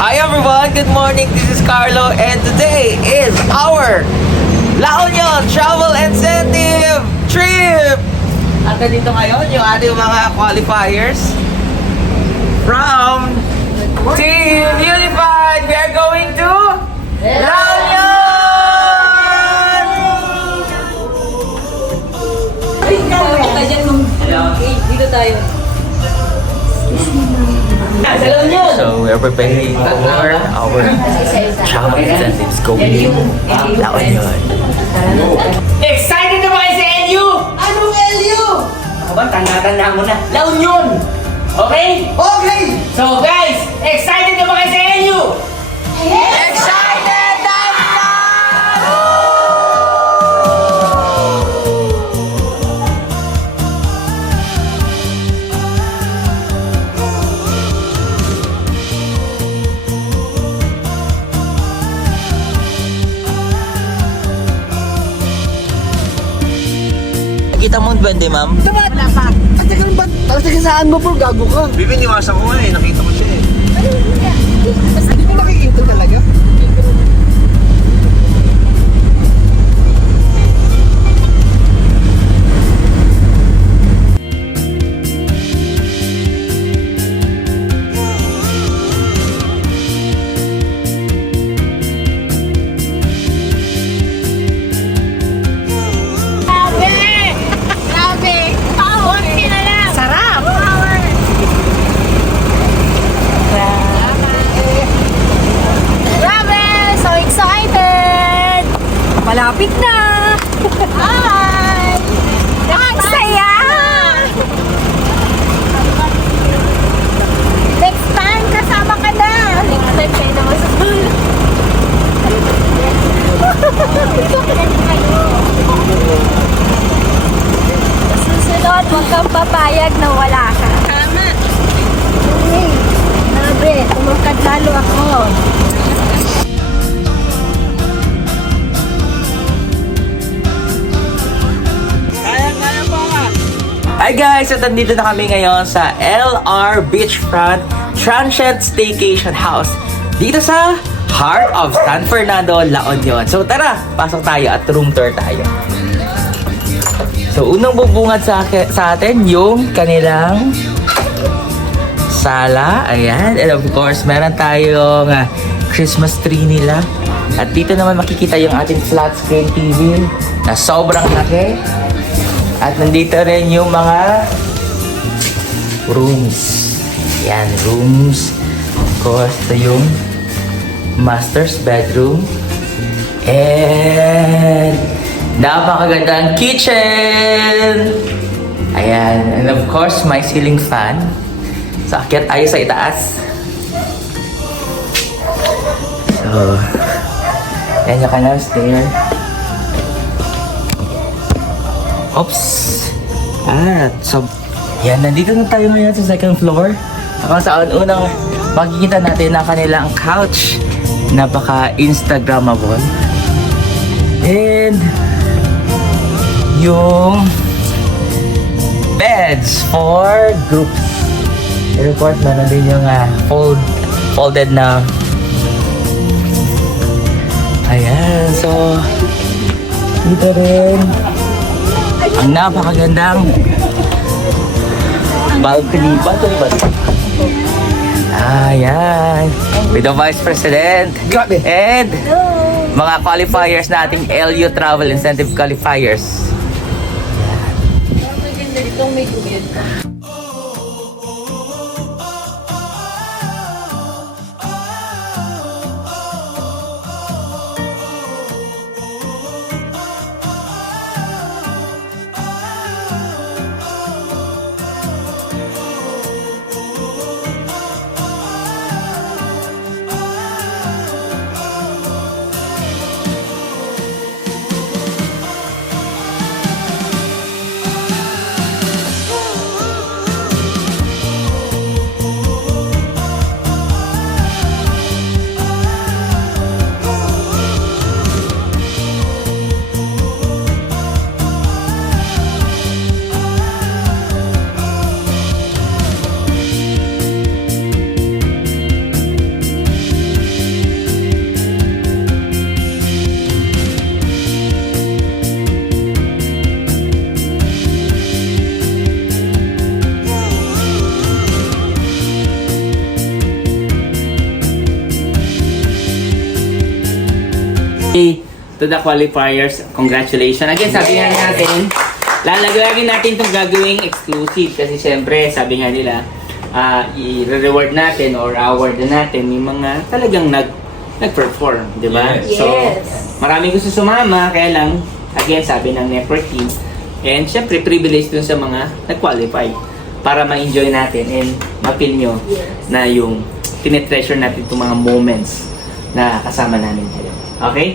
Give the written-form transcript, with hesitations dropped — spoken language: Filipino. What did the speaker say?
Hi everyone, good morning. This is Carlo and today is our La Union Travel Incentive Trip. At nandito ngayon yung ating mga qualifiers from Team Unified. We are going to La Union! Dito tayo. So we are preparing for our travel incentives going La Union. Excited na ba kayo sa LU? Anong LU? Ako ba? Tanda-tanda mo na. La Union! Okay? Okay! So guys, excited na ba kayo sa LU? Excited naman! Kita mo ang duwende, ma'am? Wala pa. At tagal ba? Tagal saan mo po? Gago ka. Bibiniwasan ko nga eh, nakita ko siya eh. Hindi ko nakikita talaga. Grabe! Power! Sarap! Power! Grabe! So excited! Malapit na! Hi! Ang saya! Next time, kasama ka na! Next time, kayo naman sa susunod, huwag kang papayag na wala ka. Tama. Grabe, tumangkad lalo ako. Hi guys! At nandito na kami ngayon sa LR Beachfront Transient Staycation House dito sa Heart of San Fernando, La Union. So tara, pasok tayo at room tour tayo. So unang bubungad sa atin yung kanilang sala. Ayan. And of course, meron tayong Christmas tree nila. At dito naman makikita yung ating flat screen TV na sobrang laki. At nandito rin yung mga rooms. Yan, rooms. Of course, ito yung master's bedroom. And napakagandang kitchen! Ayan. And of course, may ceiling fan. So, akyat tayo sa itaas. So, yan yung kanilang stair. Oops! At, so, yan, nandito na tayo ngayon sa second floor. Kung saan unang makikita natin ang kanilang couch. Napaka-instagrammable. And, yung beds for groups. And of course, meron din yung folded na. Ayan, so, dito rin ang napakagandang balcony ba? Ayan. With the Vice President. And mga qualifiers nating LU Travel Incentive Qualifiers. Maganda dito may guyad ka. To the qualifiers, congratulations. Again, sabi nga natin, lalagyan natin itong gagawing exclusive kasi syempre, sabi nga nila, i-reward natin or award natin yung mga talagang nag-perform, di ba? Yes. So, maraming gusto sumama, kaya lang, again, sabi ng network team, and syempre, privilege dun sa mga nag-qualify para ma-enjoy natin and ma-feel nyo na yung tinetreasure natin itong mga moments na kasama namin kayo. Okay?